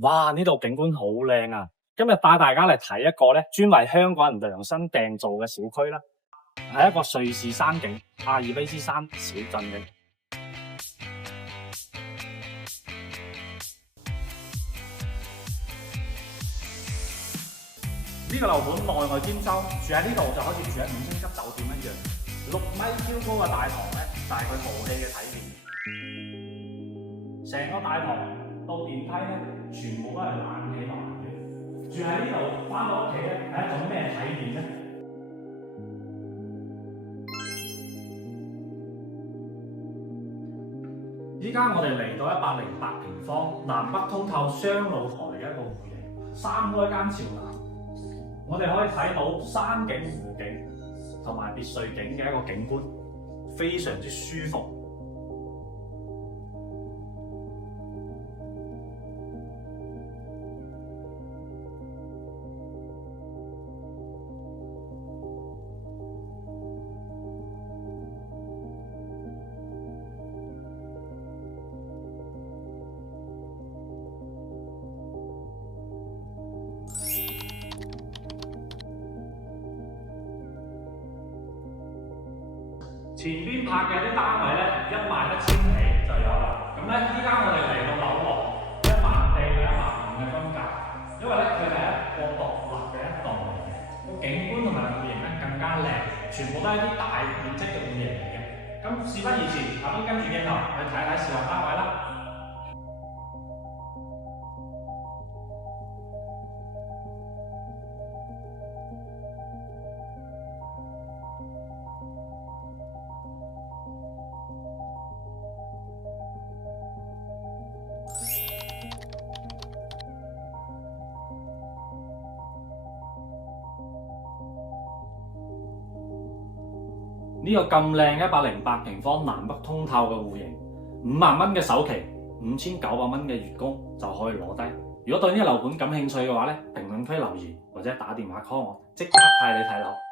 哇！呢度景觀好靚啊！今日帶大家嚟睇一個咧，專為香港人量身訂造嘅小區啦，係一個瑞士山景阿爾卑斯山小鎮嘅。呢個樓盤內外兼修，住喺呢度就好似住喺5星級酒店一樣。6米超高嘅大堂咧，就係佢豪氣嘅體現。成個大堂到電梯咧，全部都係冷氣環嘅。住喺呢度翻到屋企咧，係一種咩體驗咧？依家我哋嚟到108平方、南北通透雙露台嘅一個戶型，3開間朝南。我哋可以睇到山景、湖景同埋別墅景嘅一個景觀，非常之舒服。前邊拍嘅啲單位咧，11000起就有啦。咁咧，依家我哋嚟到樓王14000到15000嘅分價，因為咧佢係一個獨立嘅一棟嚟嘅，個景觀同埋戶型咧更加靚，全部都係一啲大面積嘅戶型嚟嘅。咁事不宜遲，後邊跟住鏡頭去睇睇示範單位啦。呢個咁靚108平方南北通透嘅戶型，5萬蚊嘅首期，5900蚊嘅月供就可以攞低。如果對呢個樓盤感興趣嘅話咧，評論區留言或者打電話 call 我，即刻帶你睇樓。